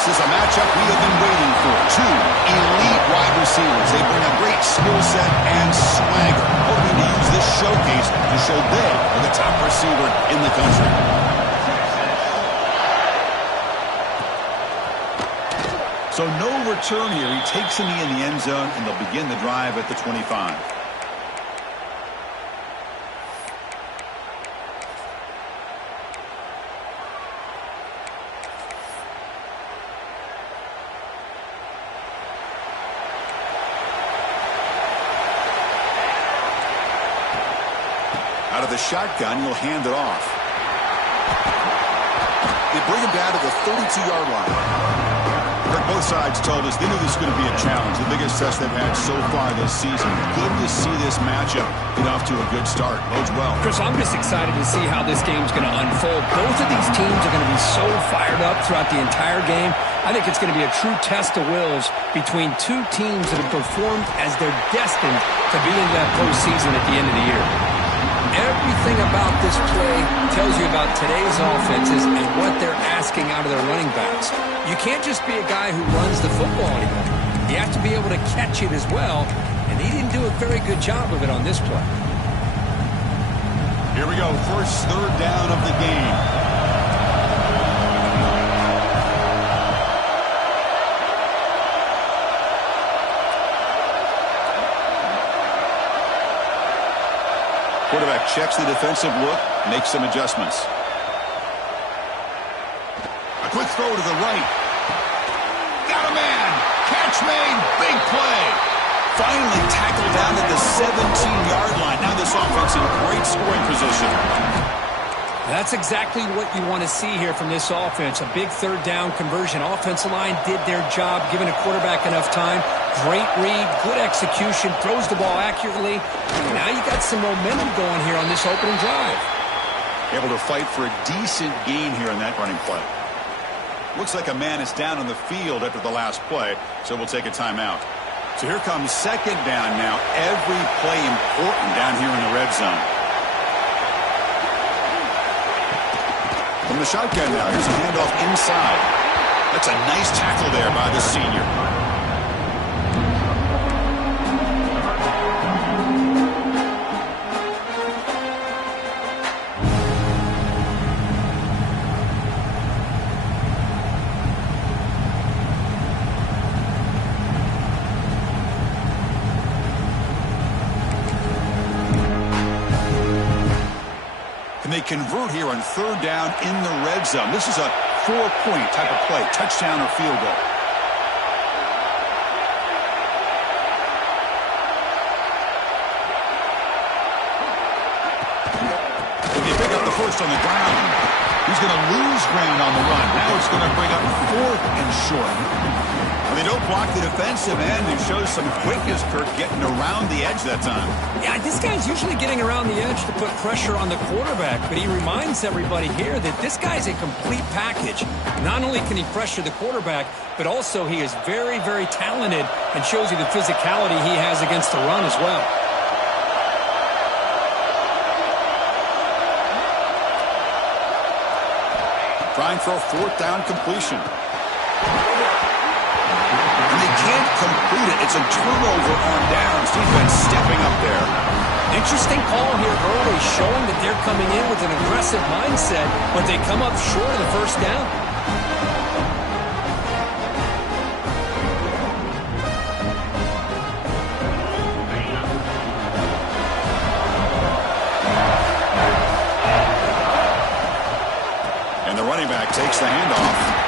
This is a matchup we have been waiting for. Two elite wide receivers. They bring a great skill set and swagger, hoping to use this showcase to show they are the top receiver in the country. So no return here. He takes a knee in the end zone, and they'll begin the drive at the 25. Out of the shotgun, he'll hand it off. They bring him down to the 32-yard line. Both sides told us they knew this was going to be a challenge, the biggest test they've had so far this season. Good to see this matchup get off to a good start. Bodes well. Chris, I'm just excited to see how this game's going to unfold. Both of these teams are going to be so fired up throughout the entire game. I think it's going to be a true test of wills between two teams that have performed as they're destined to be in that postseason at the end of the year. Everything about this play tells you about today's offenses and what they're asking out of their running backs. You can't just be a guy who runs the football anymore. You have to be able to catch it as well, and he didn't do a very good job of it on this play. Here we go, first third down of the game. Quarterback checks the defensive look, makes some adjustments. A quick throw to the right. Got a man. Catch made. Big play. Finally tackled down at the 17-yard line. Now this offense in great scoring position. That's exactly what you want to see here from this offense. A big third down conversion. Offensive line did their job, giving a quarterback enough time. Great read, good execution, throws the ball accurately. Now you got some momentum going here on this opening drive. Able to fight for a decent gain here in that running play. Looks like a man is down on the field after the last play, so we'll take a timeout. So here comes second down now. Every play important down here in the red zone. From the shotgun now, here's a handoff inside. A That's a nice tackle there by the senior. And they convert here on third down in the red zone. This is a 4-point type of play, touchdown or field goal. They pick up the first on the ground. He's going to lose ground on the run. Now it's going to bring up 4th and short. And they don't block the defensive end, who shows some quickness, Kirk, getting around the edge that time. Yeah, this guy's usually getting around the edge to put pressure on the quarterback, but he reminds everybody here that this guy's a complete package. Not only can he pressure the quarterback, but also he is very, very talented and shows you the physicality he has against the run as well. Trying for a 4th down completion. And they can't complete it. It's a turnover on downs. Defense stepping up there. Interesting call here early, showing that they're coming in with an aggressive mindset, but they come up short of the first down. And the running back takes the handoff.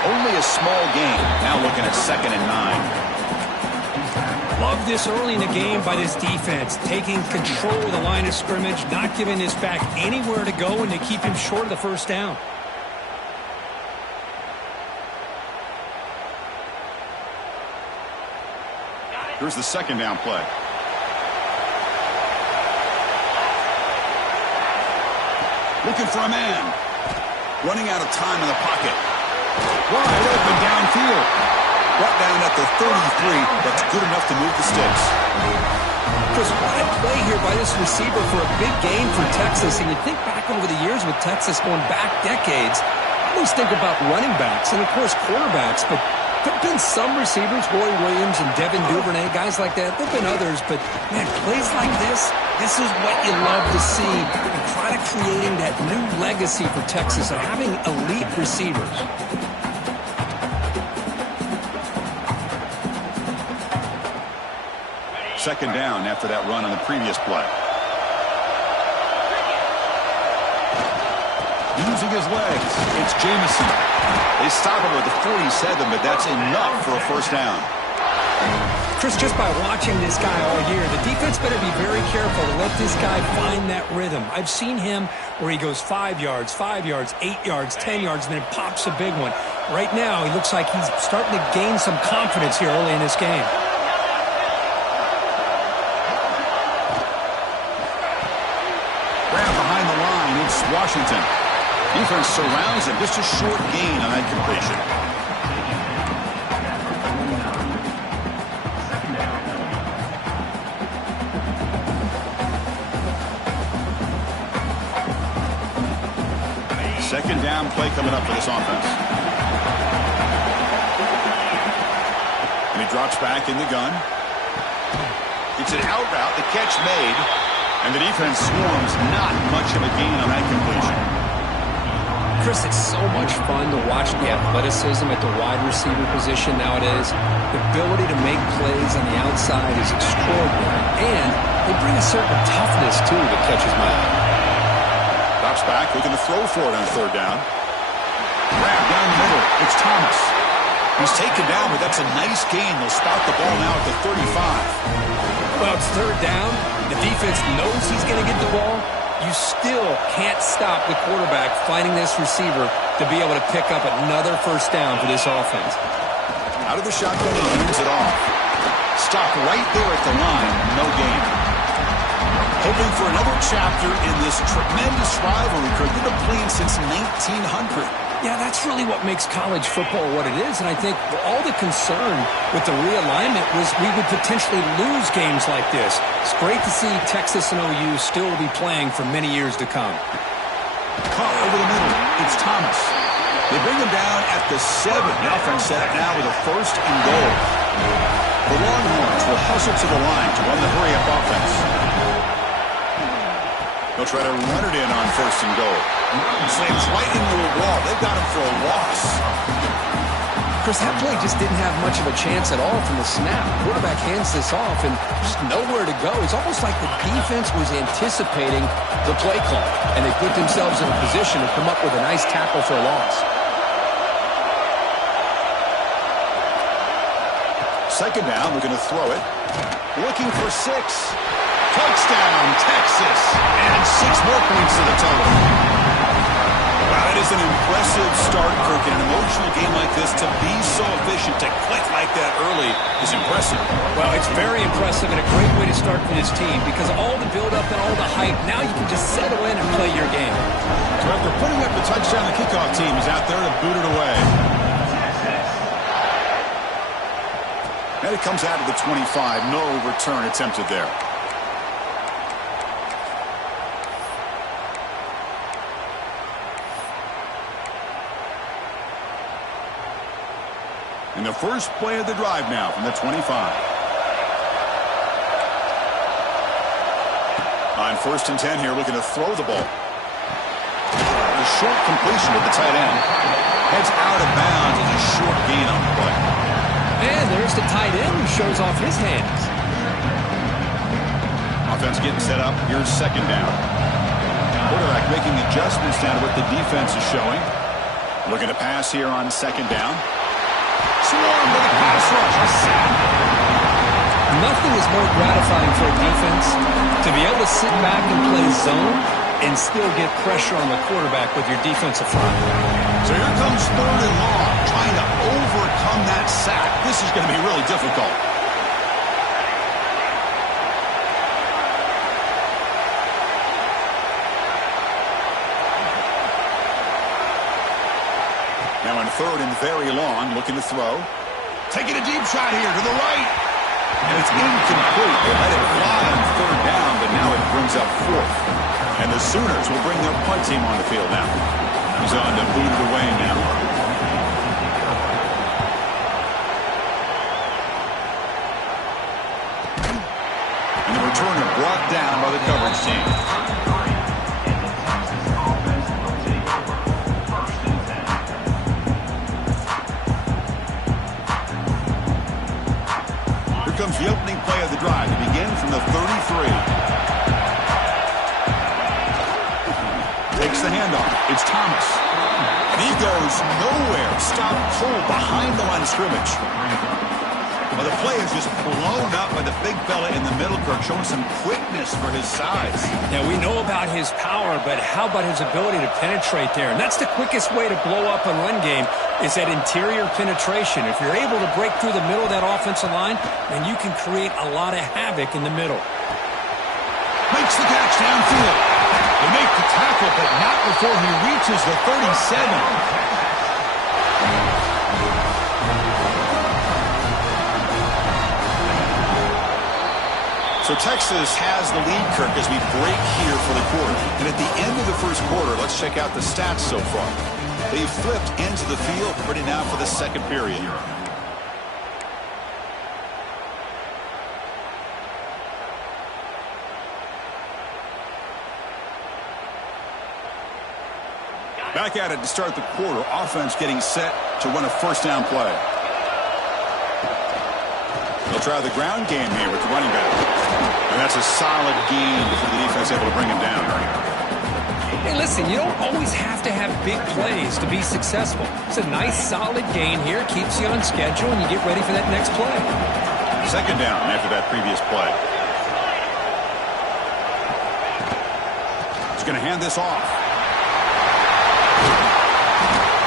Only a small gain. Now looking at 2nd and 9. Love this early in the game by this defense, taking control of the line of scrimmage, not giving his back anywhere to go, and they keep him short of the first down. Here's the 2nd down play. Looking for a man. Running out of time in the pocket. Wide open downfield. Brought down at the 33. That's good enough to move the sticks. Chris, what a play here by this receiver for a big gain for Texas. And you think back over the years with Texas going back decades, I always think about running backs and, of course, quarterbacks. But there have been some receivers, Roy Williams and Devin Duvernay, guys like that. There have been others. But, man, plays like this is what you love to see. And try to creating that new legacy for Texas of having elite receivers. Second down after that run on the previous play. Using his legs, it's Jamison. They stop him with the 47, but that's enough for a first down. Chris, just by watching this guy all year, the defense better be very careful to let this guy find that rhythm. I've seen him where he goes 5 yards, 8 yards, 10 yards, and then pops a big one. Right now, he looks like he's starting to gain some confidence here early in this game. Washington. Defense surrounds him. Just a short gain on that completion. Second down play coming up for this offense. And he drops back in the gun. It's an out route. The catch made. And the defense swarms, not much of a gain on that completion. Chris, it's so much fun to watch the athleticism at the wide receiver position nowadays. The ability to make plays on the outside is extraordinary. And they bring a certain toughness, too, that catches my eye. Drops back, looking to throw for it on third down. Grab down the middle. It's Thomas. He's taken down, but that's a nice gain. They'll spot the ball now at the 35. Well, it's third down. The defense knows he's going to get the ball. You still can't stop the quarterback finding this receiver to be able to pick up another first down for this offense. Out of the shotgun, he hands it off. Stop right there at the line. No gain. Hoping for another chapter in this tremendous rivalry. They've been playing since 1900. Yeah, that's really what makes college football what it is. And I think all the concern with the realignment was we would potentially lose games like this. It's great to see Texas and OU still be playing for many years to come. Caught over the middle. It's It's Thomas. They bring him down at the 7. The offense set now with a 1st and goal. The Longhorns will hustle to the line to run the hurry-up offense. They'll try to run it in on 1st and goal. Slams right into a wall. They've got him for a loss. Chris, that play just didn't have much of a chance at all from the snap. Quarterback hands this off and just nowhere to go. It's almost like the defense was anticipating the play call, and they put themselves in a position to come up with a nice tackle for a loss. 2nd down, they're going to throw it. Looking for 6. Touchdown, Texas. And 6 more points to the total. Wow, that is an impressive start, Kirk. In an emotional game like this, to be so efficient, to click like that early is impressive. Well, it's very impressive and a great way to start for this team because all the build-up and all the hype, now you can just settle in and play your game. So after putting up the touchdown, the kickoff team is out there to boot it away. And it comes out of the 25. No return attempted there. In the first play of the drive now from the 25. On 1st and 10 here, looking to throw the ball. The short completion with the tight end. Heads out of bounds as a short gain on the play. And there's the tight end who shows off his hands. Offense getting set up. Here's 2nd down. Quarterback making adjustments down to what the defense is showing. Looking to pass here on 2nd down. Swarm with a pass rush. A sack. Nothing is more gratifying for a defense to be able to sit back and play zone and still get pressure on the quarterback with your defensive front. So here comes 3rd and long, trying to overcome that sack. This is going to be really difficult. Now on 3rd and very long, looking to throw. Taking a deep shot here to the right. And it's incomplete. They let it fly on 3rd down, but now it brings up 4th. And the Sooners will bring their punt team on the field now. He's on to boot it away now. And the returner brought down by the coverage team. Comes the opening play of the drive. It begins from the 33. Takes the handoff. It's Thomas. And he goes nowhere. Stop cold behind the line of scrimmage. Well, the play is just blown up by the big fella in the middle, Kirk, showing some quickness for his size. Now, we know about his power, but how about his ability to penetrate there? And that's the quickest way to blow up a run game is that interior penetration. If you're able to break through the middle of that offensive line, then you can create a lot of havoc in the middle. Makes the catch downfield. They make the tackle, but not before he reaches the 37. So Texas has the lead, Kirk, as we break here for the quarter. And at the end of the first quarter, let's check out the stats so far. They've flipped into the field, ready now for the 2nd period. Back at it to start the quarter. Offense getting set to run a 1st down play. They'll try the ground game here with the running back. And that's a solid gain for the defense, able to bring him down. Hey, listen, you don't always have to have big plays to be successful. It's a nice, solid gain here. Keeps you on schedule, and you get ready for that next play. 2nd down after that previous play. He's going to hand this off.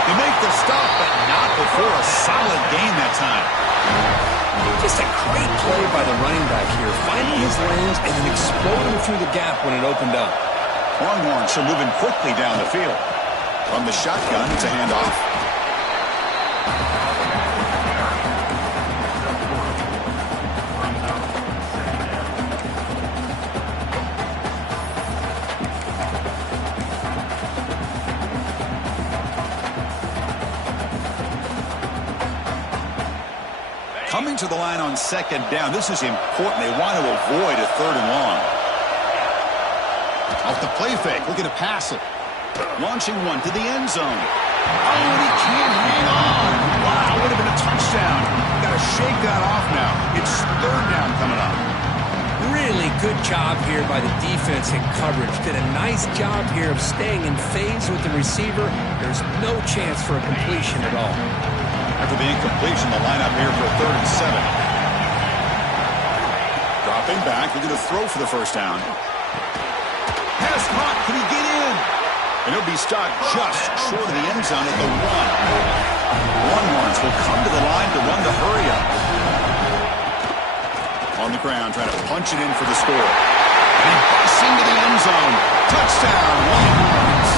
They make the stop, but not before a solid gain that time. Just a great play by the running back here, finding his lanes and then exploding through the gap when it opened up. Longhorns are moving quickly down the field. From the shotgun, it's a handoff. Coming to the line on second down. This is important. They want to avoid a 3rd and long. Off the play fake, looking to pass it. Launching one to the end zone. Oh, and he can't hang on. Wow, would have been a touchdown. Got to shake that off now. It's 3rd down coming up. Really good job here by the defense in coverage. Did a nice job here of staying in phase with the receiver. There's no chance for a completion at all. After the incompletion, the lineup here for 3rd and 7. Dropping back, looking to throw for the first down. Pass caught, can he get in? And he'll be stopped just short of the end zone at the 1. Longhorns will come to the line to run the hurry up. On the ground, trying to punch it in for the score. And he busts into the end zone. Touchdown, Longhorns.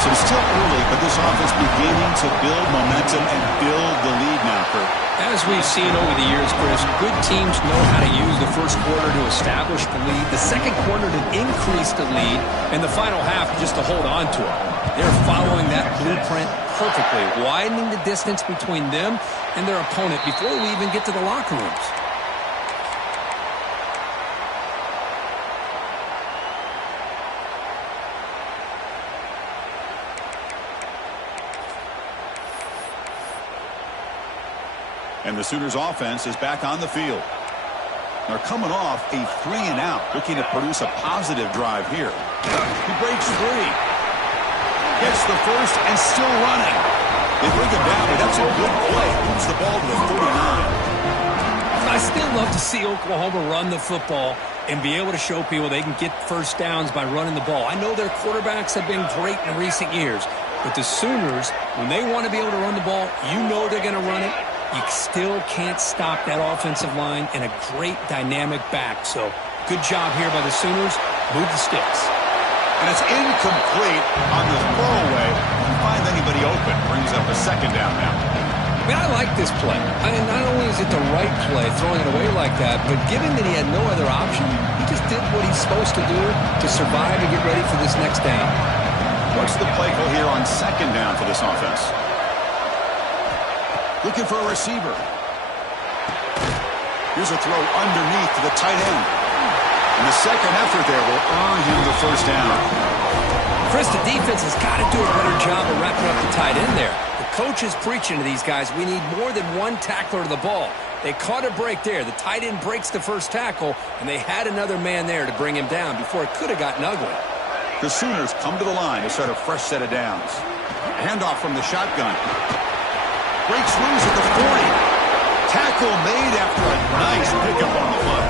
So it's still early, but this offense beginning to build momentum and build the lead now, Kurt. As we've seen over the years, Chris, good teams know how to use the first quarter to establish the lead, the second quarter to increase the lead, and the final half just to hold on to it. They're following that blueprint perfectly, widening the distance between them and their opponent before we even get to the locker rooms. And the Sooners offense is back on the field. They're coming off a 3-and-out, looking to produce a positive drive here. He breaks free. Gets the first and still running. They bring him down, but that's a good play. Moves the ball to the 49. I still love to see Oklahoma run the football and be able to show people they can get first downs by running the ball. I know their quarterbacks have been great in recent years, but the Sooners, when they want to be able to run the ball, you know they're going to run it. You still can't stop that offensive line and a great dynamic back. So good job here by the Sooners. Move the sticks. And it's incomplete on the throwaway. Can't find anybody open. Brings up a second down now. I mean, I like this play. I mean, not only is it the right play, throwing it away like that, but given that he had no other option, he just did what he's supposed to do to survive and get ready for this next down. What's the play call here on second down for this offense? Looking for a receiver. Here's a throw underneath to the tight end. And the second effort there will earn him the first down. Chris, the defense has got to do a better job of wrapping up the tight end there. The coach is preaching to these guys, we need more than one tackler to the ball. They caught a break there. The tight end breaks the first tackle, and they had another man there to bring him down before it could have gotten ugly. The Sooners come to the line to start a fresh set of downs. Handoff from the shotgun. Breaks loose at the 40. Tackle made after a nice pickup on the play.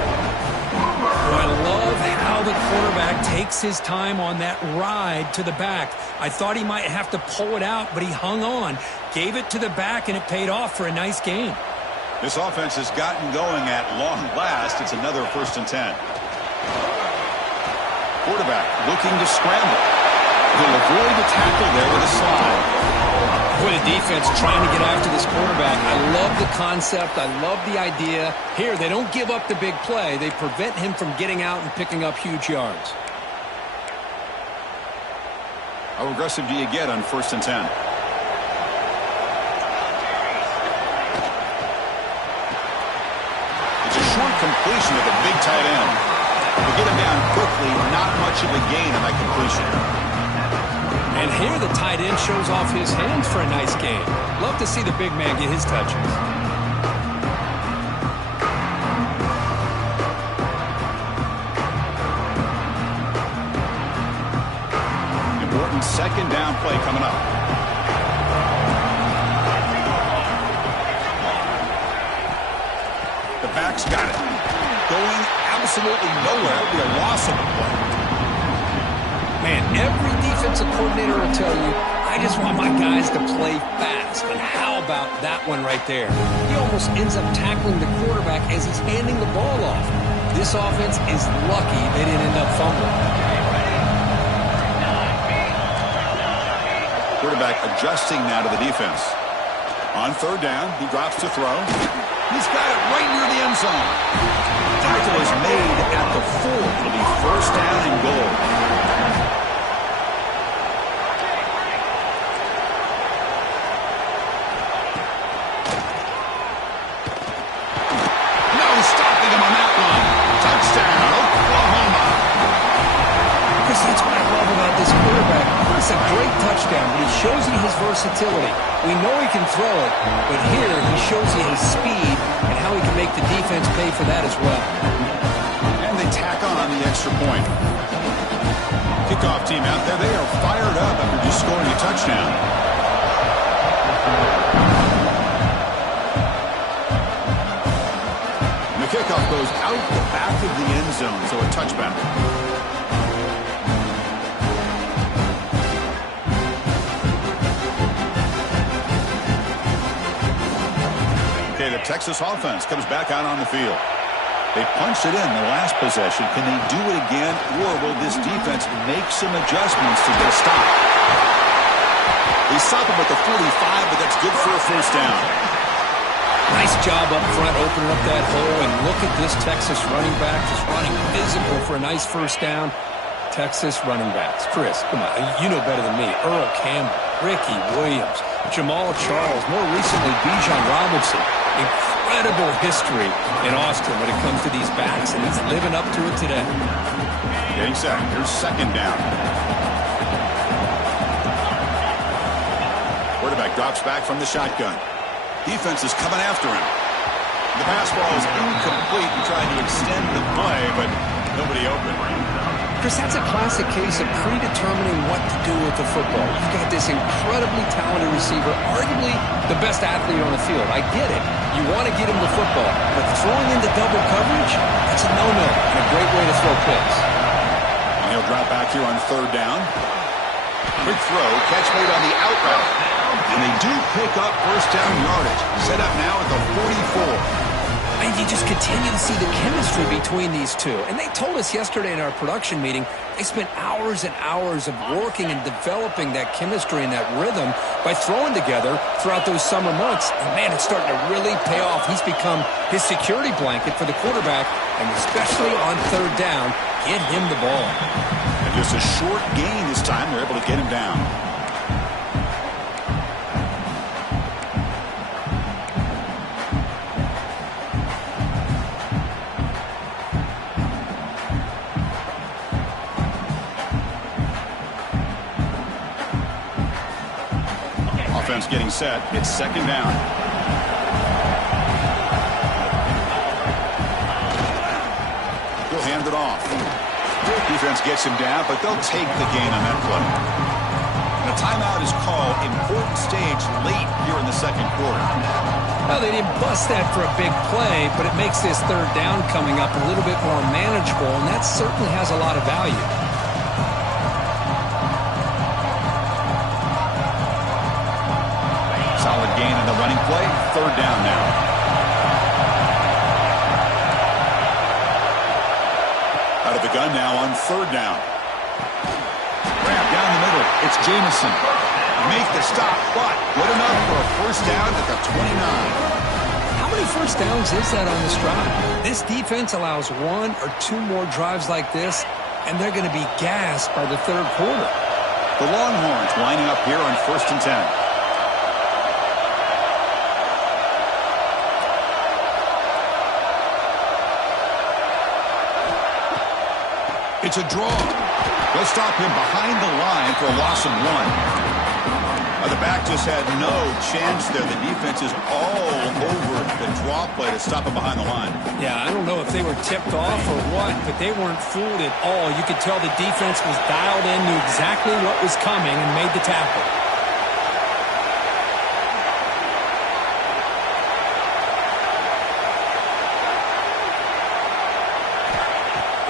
Well, I love how the quarterback takes his time on that ride to the back. I thought he might have to pull it out, but he hung on, gave it to the back, and it paid off for a nice gain. This offense has gotten going at long last. It's another 1st and 10. Quarterback looking to scramble. He'll avoid the tackle there with a slide. Boy, the defense trying to get after this quarterback. I love the concept. I love the idea. Here, they don't give up the big play. They prevent him from getting out and picking up huge yards. How aggressive do you get on 1st and 10? It's a short completion of the big tight end. To get him down quickly, not much of a gain on that completion. And here the tight end shows off his hands for a nice gain. Love to see the big man get his touches. Important second down play coming up. The back's got it. Going absolutely nowhere. It'll be a loss of a play. Man, every defensive coordinator will tell you, I just want my guys to play fast. And how about that one right there? He almost ends up tackling the quarterback as he's handing the ball off. This offense is lucky they didn't end up fumbling. Quarterback adjusting now to the defense. On 3rd down, he drops to throw. He's got it right near the end zone. Tackle is made at the 4. It'll be 1st down and goal. It's a great touchdown, but it shows you his versatility. We know he can throw it, but here he shows you his speed and how he can make the defense pay for that as well. And they tack on the extra point. Kickoff team out there, they are fired up after just scoring a touchdown. And the kickoff goes out the back of the end zone, so a touchback. Okay, the Texas offense comes back out on the field. They punched it in the last possession. Can they do it again, or will this defense make some adjustments to get a stop? They stop him at the 45, but that's good for a first down. Nice job up front opening up that hole, and look at this Texas running back just running physical for a nice first down. Texas running backs. Chris, come on, you know better than me. Earl Campbell, Ricky Williams, Jamal Charles, more recently Bijan Robinson. Incredible history in Austin when it comes to these backs, and he's living up to it today. Getting set. Here's second down. Quarterback drops back from the shotgun. Defense is coming after him. The pass ball is incomplete and trying to extend the play, but nobody open. Chris, that's a classic case of predetermining what to do with the football. You've got this incredibly talented receiver, arguably the best athlete on the field. I get it. You want to get him the football, but throwing into double coverage, that's a no-no and a great way to throw picks. And he'll drop back here on third down. Quick throw, catch made on the out route. And they do pick up first down yardage. Set up now at the 44. And you just continue to see the chemistry between these two. And they told us yesterday in our production meeting, they spent hours and hours of working and developing that chemistry and that rhythm by throwing together throughout those summer months. And, man, it's starting to really pay off. He's become his security blanket for the quarterback, and especially on third down, get him the ball. And just a short gain this time. They're able to get him down. Offense getting set. It's second down. He'll hand it off. Defense gets him down, but they'll take the gain on that play. And a timeout is called. Important stage late here in the second quarter. Well, they didn't bust that for a big play, but it makes this third down coming up a little bit more manageable, and that certainly has a lot of value. Solid gain on the running play. Third down now. Out of the gun now on third down. Grab down the middle. It's Jamison. Make the stop, but good enough for a first down at the 29. How many first downs is that on this drive? This defense allows one or two more drives like this, and they're going to be gassed by the third quarter. The Longhorns lining up here on 1st and 10. It's a draw. They'll stop him behind the line for a loss of 1. The back just had no chance there. The defense is all over the draw play to stop him behind the line. Yeah, I don't know if they were tipped off or what, but they weren't fooled at all. You could tell the defense was dialed in, knew exactly what was coming, and made the tackle.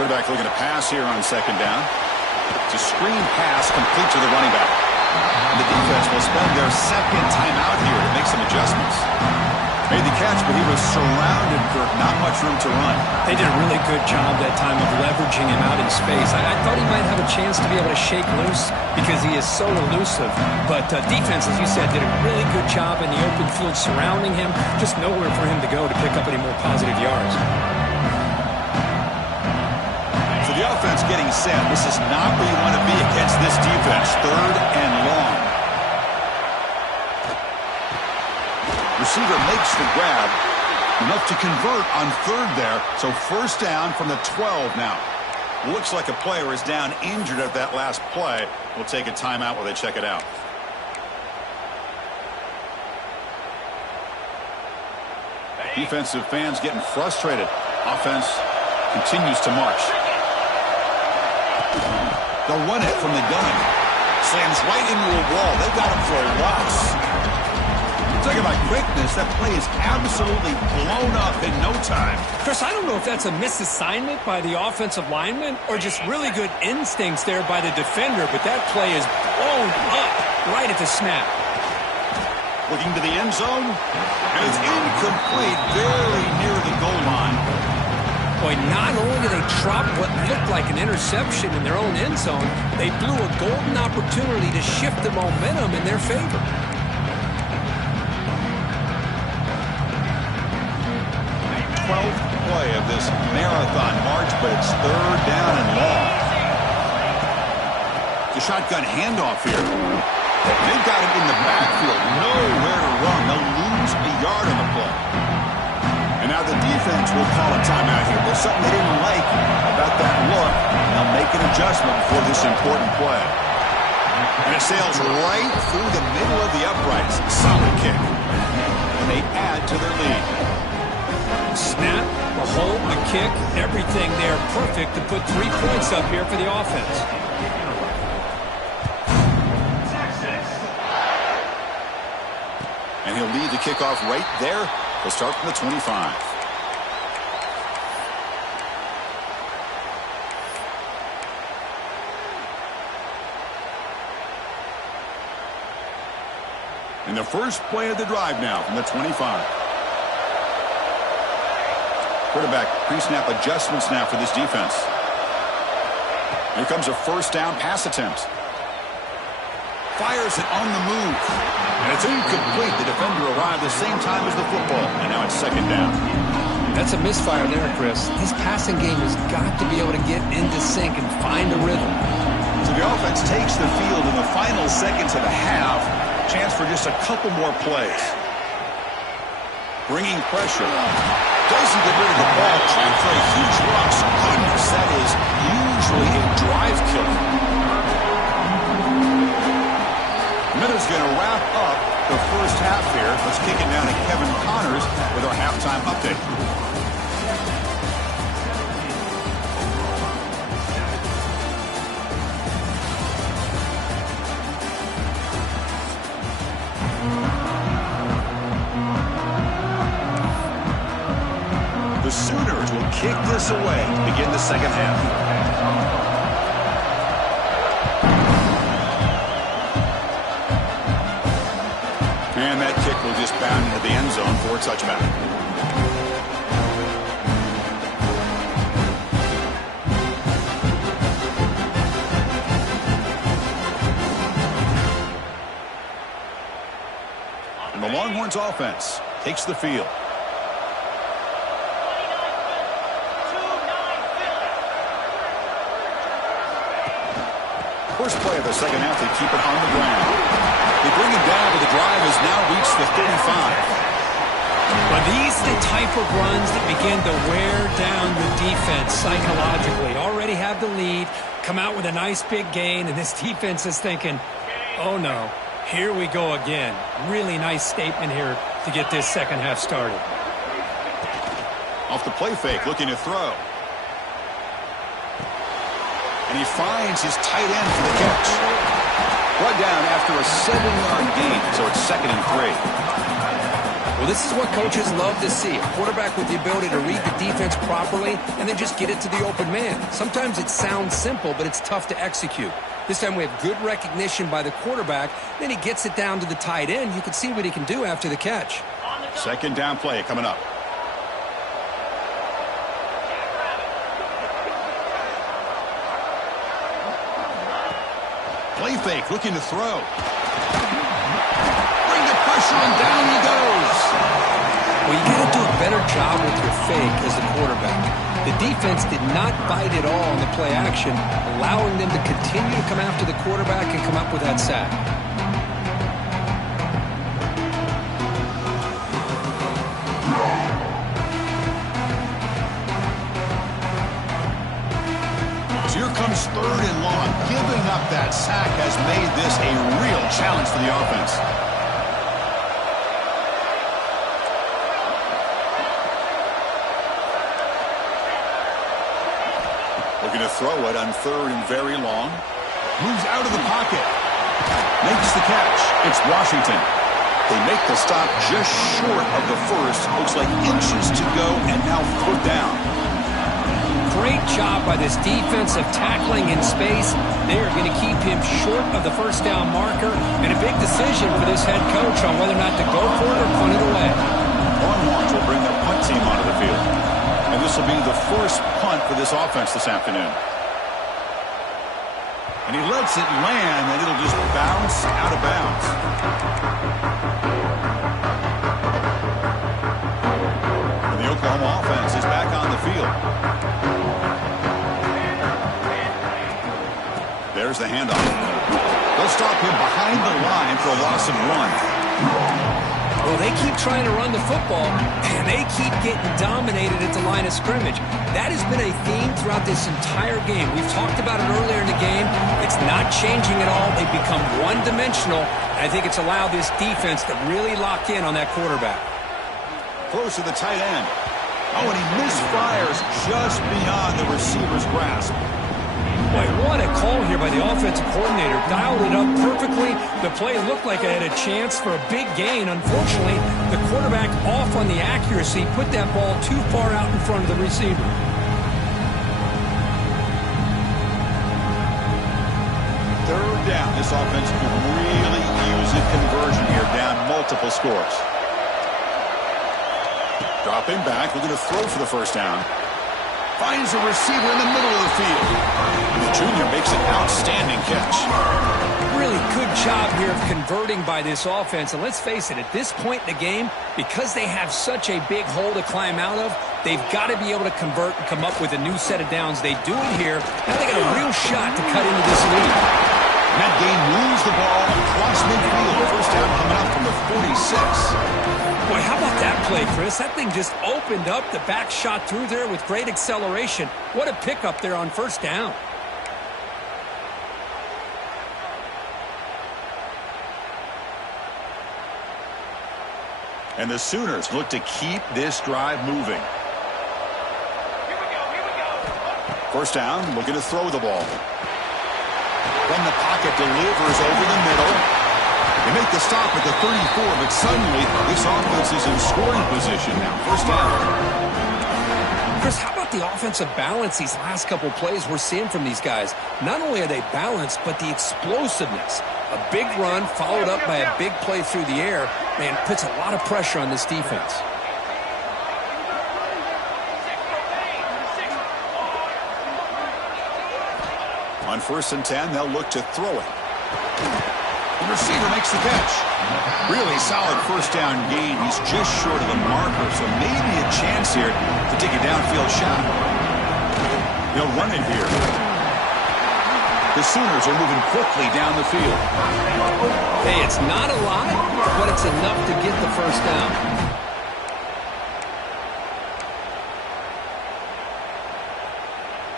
Quarterback looking to pass here on second down. It's a screen pass complete to the running back. And the defense will spend their second timeout here to make some adjustments. Made the catch, but he was surrounded for not much room to run. They did a really good job that time of leveraging him out in space. I thought he might have a chance to be able to shake loose because he is so elusive. But defense, as you said, did a really good job in the open field surrounding him. Just nowhere for him to go to pick up any more positive yards. So the offense getting set. This is not where you want to be against this defense. Third and long. Receiver makes the grab. Enough to convert on third there. So first down from the 12 now. Looks like a player is down injured at that last play. We'll take a timeout while they check it out. Defensive fans getting frustrated. Offense continues to march. They'll run it from the gun. Slams right into a wall. They've got him for a loss. Talk about quickness. That play is absolutely blown up in no time. Chris, I don't know if that's a misassignment by the offensive lineman or just really good instincts there by the defender, but that play is blown up right at the snap. Looking to the end zone, and it's incomplete, very near the goal line. Boy, not only did they drop what looked like an interception in their own end zone, they blew a golden opportunity to shift the momentum in their favor. 12th play of this marathon march, but it's 3rd down and long. The shotgun handoff here. They've got it in the backfield. Nowhere to run. They'll lose a yard on the play. And now the defense will call a timeout here. There's something they didn't like about that look. And they'll make an adjustment for this important play. And it sails right through the middle of the uprights. Solid kick. And they add to their lead. Snap, the hold, the kick, everything there perfect to put 3 points up here for the offense. And he'll lead the kickoff right there. He'll start from the 25. And the first play of the drive now from the 25. Quarterback pre-snap adjustments now for this defense. Here comes a 1st down pass attempt. Fires it on the move. And it's incomplete. The defender arrived the same time as the football. And now it's 2nd down. That's a misfire there, Chris. This passing game has got to be able to get into sync and find a rhythm. So the offense takes the field in the final seconds of the half. Chance for just a couple more plays. Bringing pressure. Doesn't get rid of the ball. Trying for a huge rush. Goodness, that is usually a drive killer. Minutes going to wrap up the first half here. Let's kick it down to Kevin Connors with our halftime update. The Sooners will kick this away to begin the second half. And that kick will just bound into the end zone for a touchback. And the Longhorns offense takes the field. First play of the second half, they keep it on the ground. They bring him down, but the drive has now reached the 35. Well, these are the type of runs that begin to wear down the defense psychologically. Already have the lead, come out with a nice big gain, and this defense is thinking, oh no, here we go again. Really nice statement here to get this second half started. Off the play fake, looking to throw. And he finds his tight end for the catch. Brought down after a 7-yard gain, so it's 2nd and 3. Well, this is what coaches love to see. A quarterback with the ability to read the defense properly and then just get it to the open man. Sometimes it sounds simple, but it's tough to execute. This time we have good recognition by the quarterback. Then he gets it down to the tight end. You can see what he can do after the catch. 2nd down play coming up. Play fake, looking to throw. Bring the pressure, and down he goes. Well, you got to do a better job with your fake as the quarterback. The defense did not bite at all on the play action, allowing them to continue to come after the quarterback and come up with that sack. third and long. Giving up that sack has made this a real challenge for the offense. Looking to throw it on third and very long. Moves out of the pocket. Makes the catch. It's Washington. They make the stop just short of the first. Looks like inches to go, and now fourth down. Great job by this defense of tackling in space. They are going to keep him short of the first down marker, and a big decision for this head coach on whether or not to go for it or punt it away. On launch will bring the punt team onto the field. And this will be the first punt for this offense this afternoon. And he lets it land, and it'll just bounce out of bounds. And the Oklahoma offense is back on the field. There's the handoff. They'll stop him behind the line for a loss of one. Well, they keep trying to run the football, and they keep getting dominated at the line of scrimmage. That has been a theme throughout this entire game. We've talked about it earlier in the game. It's not changing at all. They've become one-dimensional, and I think it's allowed this defense to really lock in on that quarterback. Close to the tight end. Oh, and he misfires just beyond the receiver's grasp. Boy, what a call here by the offensive coordinator. Dialed it up perfectly. The play looked like it had a chance for a big gain. Unfortunately, the quarterback off on the accuracy, put that ball too far out in front of the receiver. Third down. This offense could really use a conversion here, down multiple scores. Dropping back, looking to throw for the first down. Finds a receiver in the middle of the field. And the junior makes an outstanding catch. Really good job here of converting by this offense. And let's face it, at this point in the game, because they have such a big hole to climb out of, they've got to be able to convert and come up with a new set of downs. They do it here. Now they got a real shot to cut into this lead. Matt Gay moves the ball across midfield. First down coming up from the 46. Boy, how about that play, Chris? That thing just opened up. The back shot through there with great acceleration. What a pickup there on first down. And the Sooners look to keep this drive moving. First down, looking to throw the ball. From the pocket, delivers over the middle. They make the stop at the 34, but suddenly this offense is in scoring position now. First down. Chris, how about the offensive balance these last couple plays we're seeing from these guys? Not only are they balanced, but the explosiveness. A big run followed up by a big play through the air, man, puts a lot of pressure on this defense. On 1st and 10, they'll look to throw it. The receiver makes the catch. Really solid first down gain. He's just short of the marker, so maybe a chance here to take a downfield shot. They'll run it here. The Sooners are moving quickly down the field. Hey, it's not a lot, but it's enough to get the first down.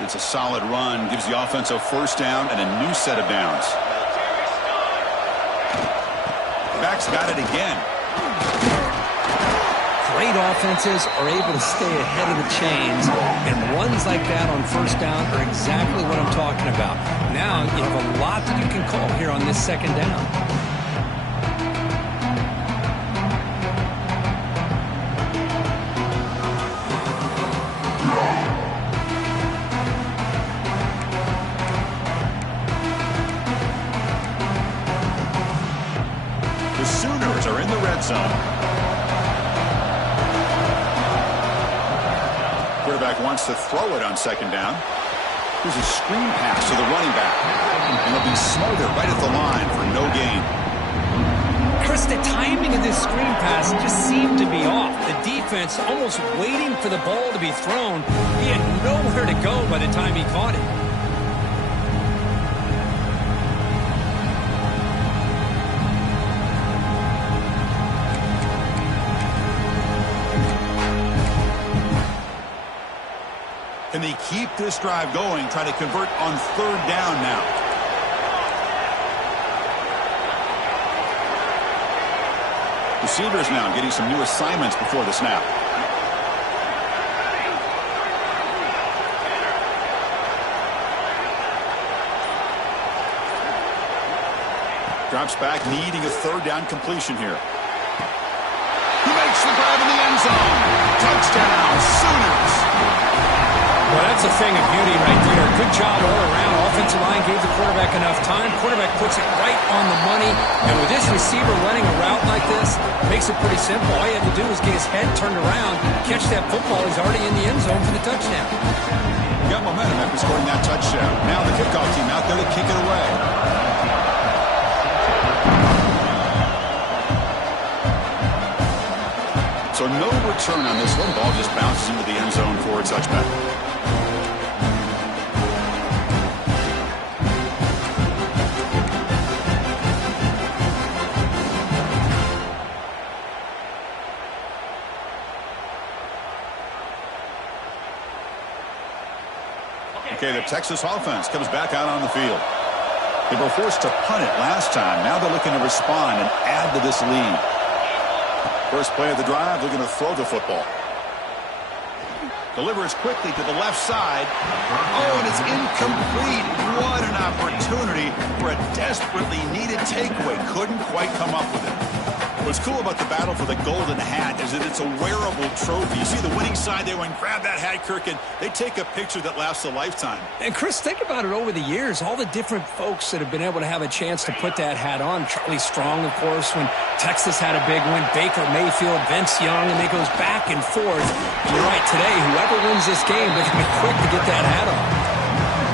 It's a solid run, gives the offense a first down and a new set of downs. Back's got it again. Great offenses are able to stay ahead of the chains, and runs like that on first down are exactly what I'm talking about. Now you have a lot that you can call here on this second down. The Sooners are in the red zone. Quarterback wants to throw it on second down. Here's a screen pass to the running back. And it'll be smothered right at the line for no gain. Chris, the timing of this screen pass just seemed to be off. The defense almost waiting for the ball to be thrown. He had nowhere to go by the time he caught it. Can they keep this drive going, trying to convert on third down now? Receivers now getting some new assignments before the snap. Drops back, needing a third down completion here. He makes the grab in the end zone. Touchdown, Sooners. Well, that's a thing of beauty right there. Good job all around. Offensive line gave the quarterback enough time. Quarterback puts it right on the money. And with this receiver running a route like this, makes it pretty simple. All you have to do is get his head turned around, catch that football. He's already in the end zone for the touchdown. Got momentum after scoring that touchdown. Now the kickoff team out there to kick it away. So no return on this one. Ball just bounces into the end zone for a touchback. Okay, the Texas offense comes back out on the field. They were forced to punt it last time. Now they're looking to respond and add to this lead. First play of the drive, looking to throw the football. Delivers quickly to the left side. Oh, and it's incomplete. What an opportunity for a desperately needed takeaway. Couldn't quite come up with it. What's cool about the battle for the golden hat is that it's a wearable trophy. You see the winning side, they went and grab that hat, Kirk, and they take a picture that lasts a lifetime. And Chris, think about it over the years, all the different folks that have been able to have a chance to put that hat on. Charlie Strong, of course, when Texas had a big win. Baker Mayfield, Vince Young, and it goes back and forth. And you're right, today, whoever wins this game, they're going to be quick to get that hat on.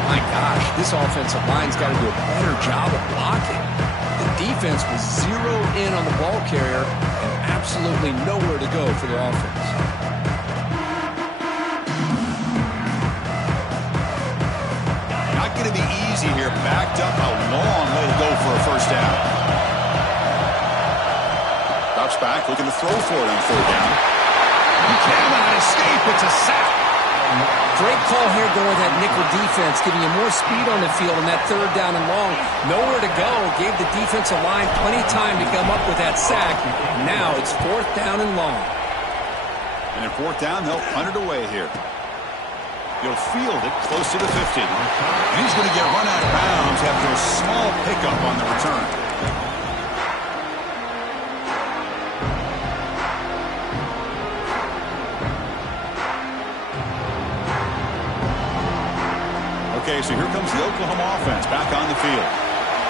My gosh, this offensive line's got to do a better job of blocking. The defense was zeroed in on the ball carrier and absolutely nowhere to go for the offense. Not going to be easy here. Backed up, a long way to go for a first down. Drops back, looking to throw for it on third down. He cannot escape. It's a sack. Great call here going with that nickel defense, giving you more speed on the field on that third down and long. Nowhere to go. Gave the defensive line plenty of time to come up with that sack. Now it's fourth down and long. And in fourth down, they'll punt it away here. He'll field it close to the 50. And he's going to get run out of bounds after a small pickup on the return. Okay, so here comes the Oklahoma offense back on the field.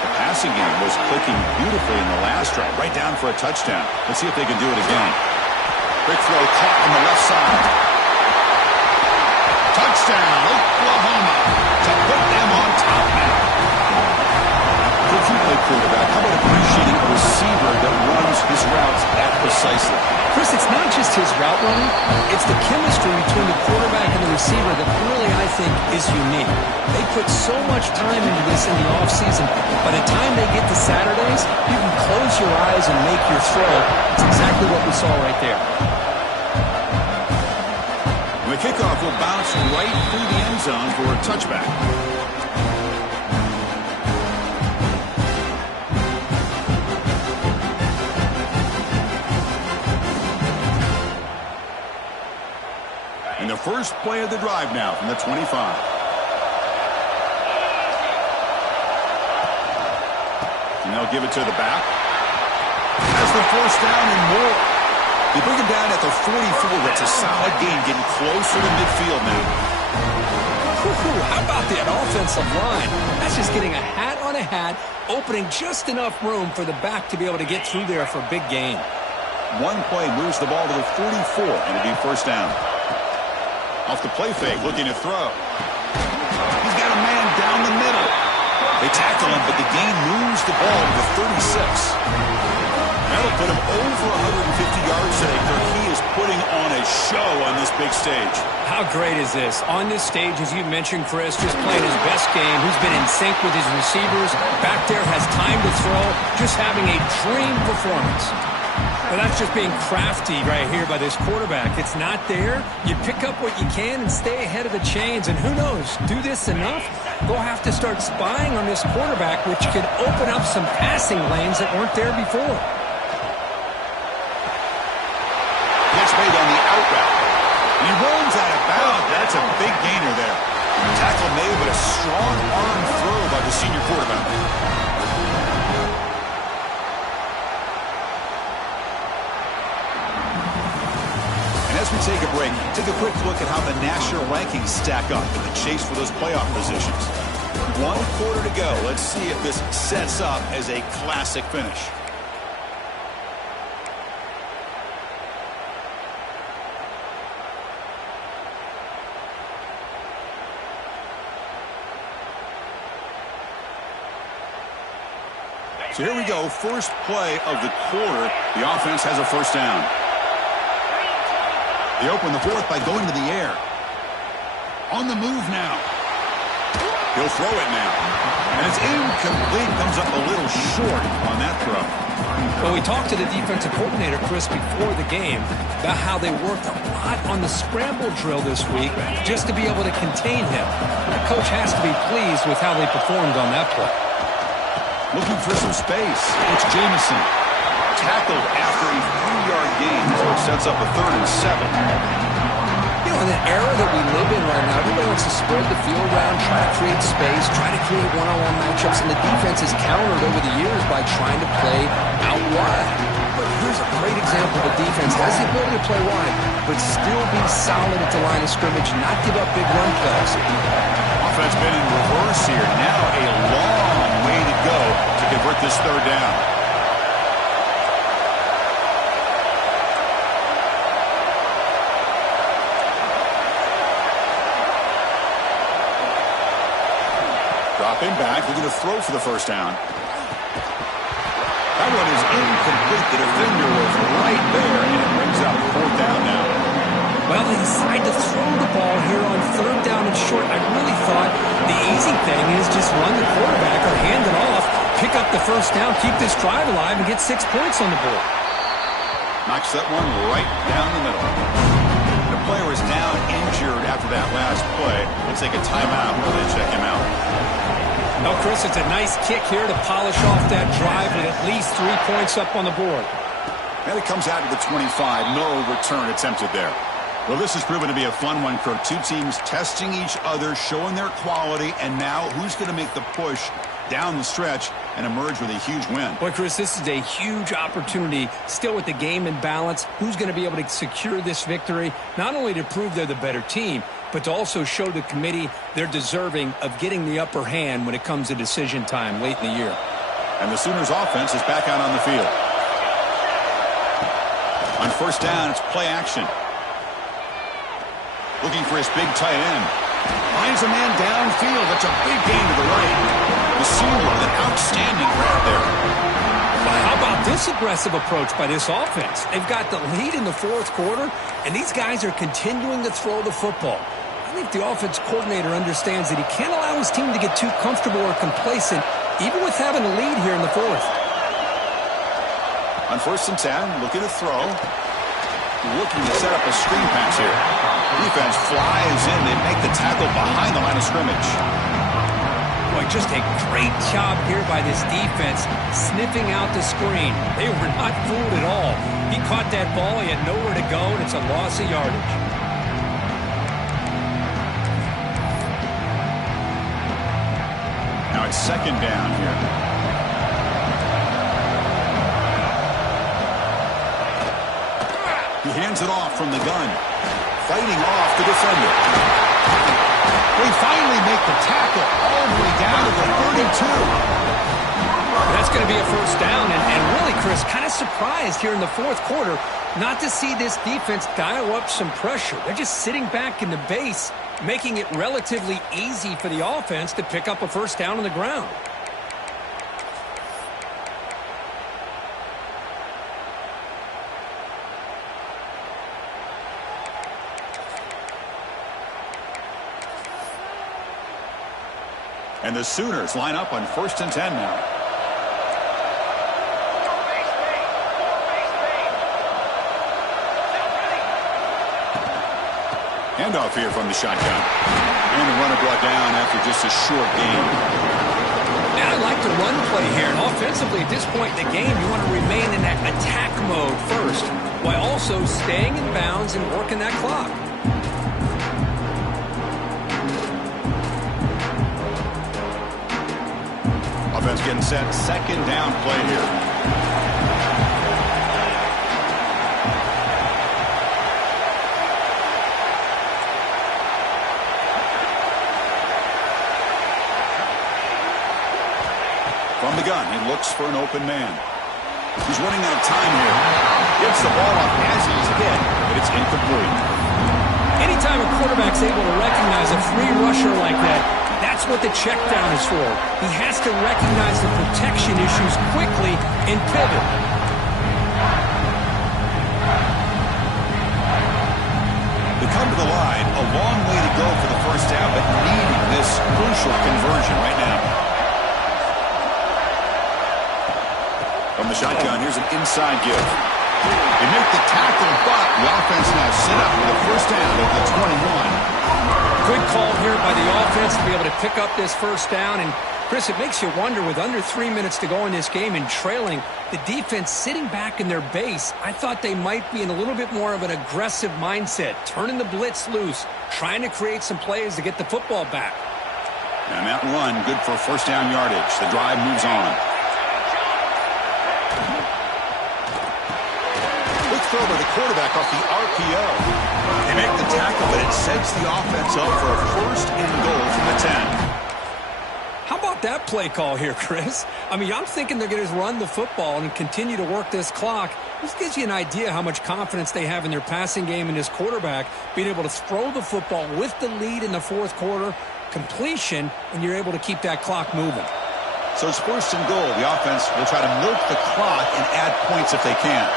The passing game was clicking beautifully in the last drive, right down for a touchdown. Let's see if they can do it again. Quick throw caught on the left side. Touchdown, Oklahoma, to put them on top now. If you play quarterback, how about appreciating a receiver that runs his routes that precisely? Chris, it's not just his route running. It's the chemistry between the quarterback and the receiver that really, I think, is unique. They put so much time into this in the offseason. By the time they get to Saturdays, you can close your eyes and make your throw. It's exactly what we saw right there. The kickoff will bounce right through the end zone for a touchback. And the first play of the drive now from the 25. And they'll give it to the back. Has the first down and more. They bring him down at the 44. That's a solid gain, getting closer to midfield now. How about that offensive line? That's just getting a hat on a hat, opening just enough room for the back to be able to get through there for a big gain. One play moves the ball to the 44, and it'll be first down. Off the play fake, looking to throw. He's got a man down the middle. They tackle him, but the gain moves the ball to the 36. That'll put him over 150 yards today, Kirk. He is putting on a show on this big stage. How great is this? On this stage, as you mentioned, Chris, just playing his best game. He's been in sync with his receivers. Back there, has time to throw. Just having a dream performance. Well, that's just being crafty right here by this quarterback. It's not there. You pick up what you can and stay ahead of the chains. And who knows, do this enough, they'll have to start spying on this quarterback, which could open up some passing lanes that weren't there before. Gets made on the out route. He runs out of bounds. That's a big gainer there. Tackle made, but a strong arm throw by the senior quarterback. As we take a break, take a quick look at how the national rankings stack up in the chase for those playoff positions. 1 quarter to go. Let's see if this sets up as a classic finish. So here we go. First play of the quarter. The offense has a first down. They open the fourth by going to the air. On the move now. He'll throw it now. And it's incomplete. Comes up a little short on that throw. Well, we talked to the defensive coordinator, Chris, before the game about how they worked a lot on the scramble drill this week just to be able to contain him. The coach has to be pleased with how they performed on that play. Looking for some space. It's Jamison. Tackled after a few-yard gain, so it sets up a 3rd and 7. You know, in the era that we live in right now, everybody wants to spread the field around, try to create space, try to create one-on-one matchups, and the defense has countered over the years by trying to play out wide. But here's a great example of a defense has the ability to play wide, but still be solid at the line of scrimmage, not give up big run plays. Offense been in reverse here. Now a long way to go to convert this 3rd down. Dropping back, looking to throw for the first down. That one is incomplete. The defender was right there, and it brings up 4th down now. Well, they decide to throw the ball here on 3rd down and short. I really thought the easy thing is just run the quarterback or hand it off, pick up the first down, keep this drive alive, and get 6 points on the board. Knocks that one right down the middle. The player is down injured after that last play. We'll take a timeout while they check him out. Now, Chris, it's a nice kick here to polish off that drive with at least 3 points up on the board. And it comes out to the 25. No return attempted there. Well, this has proven to be a fun one, Kirk. Two teams testing each other, showing their quality, and now who's going to make the push down the stretch and emerge with a huge win? Boy, Chris, this is a huge opportunity. Still with the game in balance, who's going to be able to secure this victory, not only to prove they're the better team, but to also show the committee they're deserving of getting the upper hand when it comes to decision time late in the year. And the Sooners offense is back out on the field. On first down, it's play action. Looking for his big tight end. Finds a man downfield. That's a big gain to the right. The senior with an outstanding grab there. Well, how about this aggressive approach by this offense? They've got the lead in the 4th quarter, and these guys are continuing to throw the football. I think the offense coordinator understands that he can't allow his team to get too comfortable or complacent, even with having a lead here in the 4th. On first and 10, looking to throw. Looking to set up a screen pass here. Defense flies in. They make the tackle behind the line of scrimmage. Boy, just a great job here by this defense, sniffing out the screen. They were not fooled at all. He caught that ball. He had nowhere to go, and it's a loss of yardage. Now it's 2nd down here. He hands it off from the gun. Fighting off the defender. They finally make the tackle all the way down to the 32. That's going to be a first down. And really, Chris, kind of surprised here in the 4th quarter not to see this defense dial up some pressure. They're just sitting back in the base, making it relatively easy for the offense to pick up a first down on the ground. And the Sooners line up on first and 10 now. Handoff here from the shotgun. And the runner brought down after just a short gain. And I like the run play here. And offensively, at this point in the game, you want to remain in that attack mode first, while also staying in bounds and working that clock. Offense getting set. Second down play here. From the gun, he looks for an open man. He's running out of time here. Gets the ball up as he's hit, but it's incomplete. Anytime a quarterback's able to recognize a free rusher like that, that's what the check down is for. He has to recognize the protection issues quickly and pivot. They come to the line, a long way to go for the first down, but needing this crucial conversion right now. From the shotgun, here's an inside give. They make the tackle, but the offense now set up with a first down at the 21. Good call here by the offense to be able to pick up this first down. And, Chris, it makes you wonder, with under 3 minutes to go in this game and trailing, the defense sitting back in their base, I thought they might be in a little bit more of an aggressive mindset, turning the blitz loose, trying to create some plays to get the football back. And that run, good for first down yardage. The drive moves on. Throw by the quarterback off the RPO. They make the tackle, but it sets the offense up for a first and goal from the 10. How about that play call here, Chris? I mean, I'm thinking they're going to run the football and continue to work this clock. This gives you an idea how much confidence they have in their passing game and this quarterback being able to throw the football with the lead in the fourth quarter, completion, and you're able to keep that clock moving. So it's first and goal. The offense will try to milk the clock and add points if they can.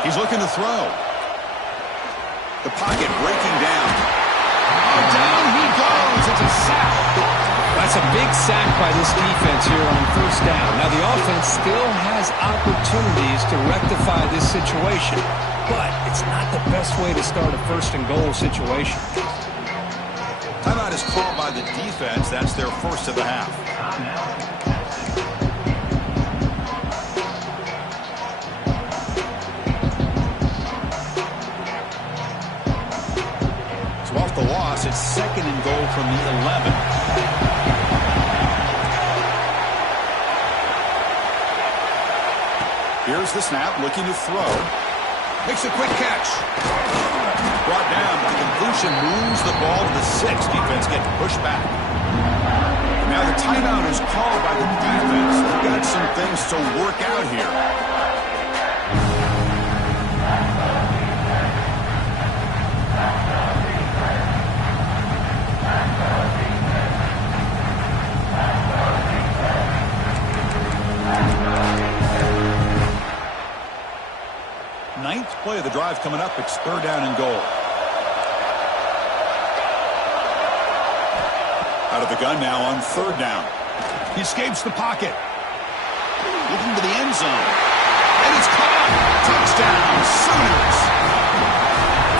He's looking to throw. The pocket breaking down. Oh, down he goes. It's a sack. That's a big sack by this defense here on first down. Now, the offense still has opportunities to rectify this situation, but it's not the best way to start a first and goal situation. Timeout is called by the defense. That's their first of the half. Off the loss, it's second and goal from the 11. Here's the snap, looking to throw. Makes a quick catch. Brought down, but the completion moves the ball to the 6. Defense getting pushed back. Now the timeout is called by the defense. They've got some things to work out here. Ninth play of the drive coming up. It's third down and goal. Out of the gun now on third down. He escapes the pocket. Looking to the end zone. And it's caught. Touchdown, Sooners.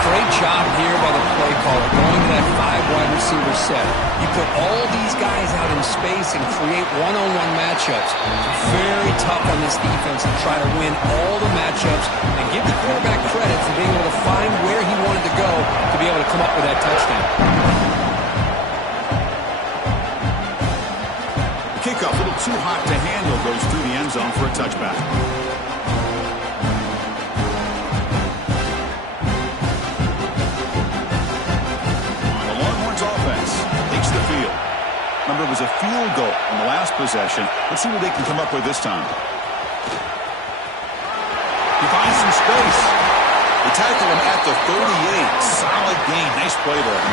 Great job here by the play caller, going to that 5 wide receiver set. You put all these guys out in space and create one-on-one matchups. It's very tough on this defense to try to win all the matchups and give the quarterback credit for being able to find where he wanted to go to be able to come up with that touchdown. The kickoff, a little too hot to handle, goes through the end zone for a touchback. Remember, it was a field goal in the last possession. Let's see what they can come up with this time. He finds some space. They tackle him at the 38. Solid gain. Nice play there.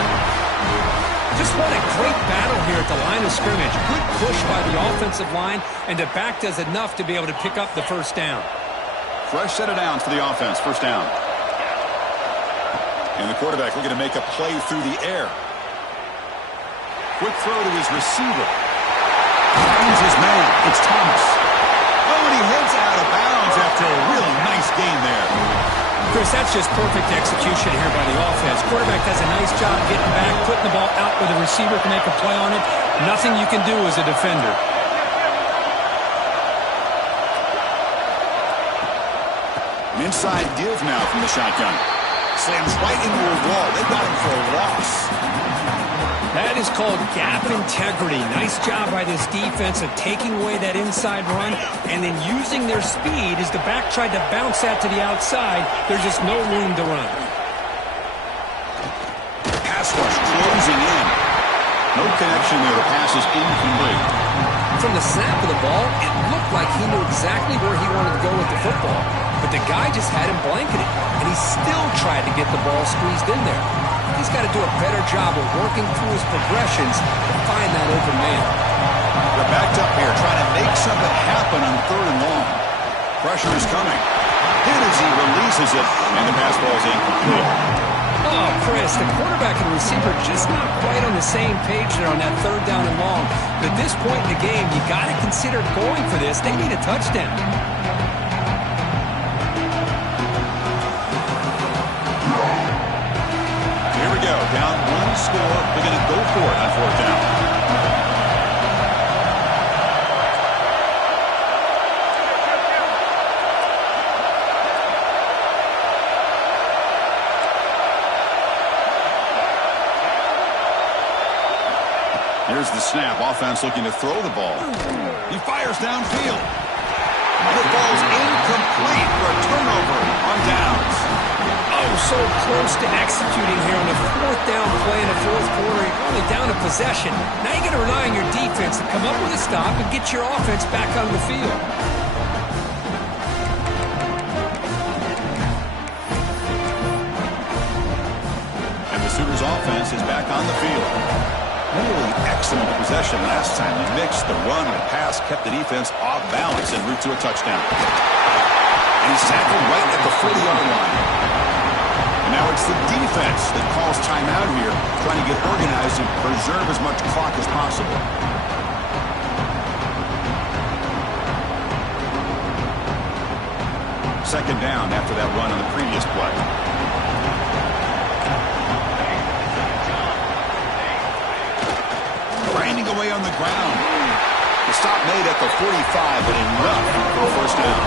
Just what a great battle here at the line of scrimmage. Good push by the offensive line, and the back does enough to be able to pick up the first down. Fresh set of downs for the offense. First down. And the quarterback looking to make a play through the air. Quick throw to his receiver. Finds his man. It's Thomas. Oh, and he heads out of bounds after a really nice gain there. Chris, that's just perfect execution here by the offense. Quarterback does a nice job getting back, putting the ball out where the receiver can make a play on it. Nothing you can do as a defender. An inside give now from the shotgun. Slams right into a wall. They got him for a loss. That is called gap integrity. Nice job by this defense of taking away that inside run and then using their speed as the back tried to bounce that to the outside. There's just no room to run. Pass rush closing in. No connection there. The pass is incomplete. From the snap of the ball, it looked like he knew exactly where he wanted to go with the football. But the guy just had him blanketed, and he still tried to get the ball squeezed in there. He's got to do a better job of working through his progressions to find that open man. They're backed up here, trying to make something happen on 3rd and long. Pressure is coming. Hit as he releases it, and the pass ball is incomplete. Oh, Chris, the quarterback and receiver just not quite on the same page there on that 3rd down and long. But at this point in the game, you got to consider going for this. They need a touchdown. Here we go. Down 1 score. They're going to go for it on 4th down. Here's the snap. Offense looking to throw the ball. He fires downfield. The ball's incomplete for a turnover on downs. Oh, so close to executing here on the 4th down play in the 4th quarter. You're only down a possession. Now you got to rely on your defense to come up with a stop and get your offense back on the field. And the Sooners offense is back on the field. Really excellent possession last time. They mixed the run and pass, kept the defense off balance en route to a touchdown. And he's tackled right at the 40-yard line. And now it's the defense that calls timeout here, trying to get organized and preserve as much clock as possible. Second down after that run on the previous play. Grinding away on the ground. The stop made at the 45, but enough for a 1st down.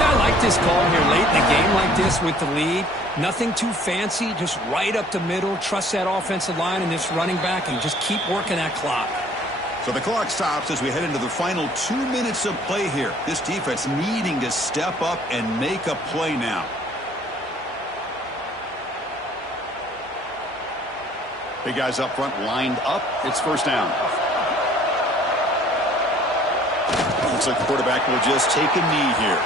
I like this call here late in the game like this with the lead. Nothing too fancy, just right up the middle. Trust that offensive line and this running back and just keep working that clock. So the clock stops as we head into the final 2 minutes of play here. This defense needing to step up and make a play now. Big guys up front lined up. It's 1st down. Looks like the quarterback will just take a knee here.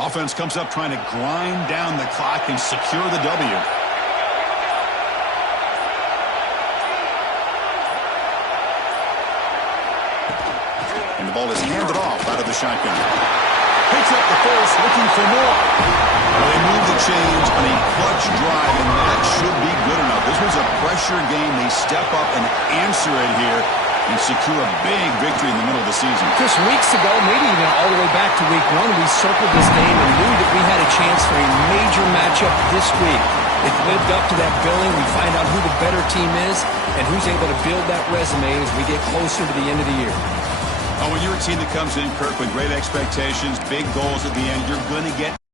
Offense comes up trying to grind down the clock and secure the W. And the ball is handed off out of the shotgun. Picks up the first, looking for more. Well, they move the chains on a clutch drive, and that should be good enough. This was a pressure game. They step up and answer it here and secure a big victory in the middle of the season. Just weeks ago, maybe even all the way back to week 1, we circled this game and knew that we had a chance for a major matchup this week. It lived up to that billing. We find out who the better team is and who's able to build that resume as we get closer to the end of the year. Oh, when you're a team that comes in, Kirk, with great expectations, big goals at the end, you're going to get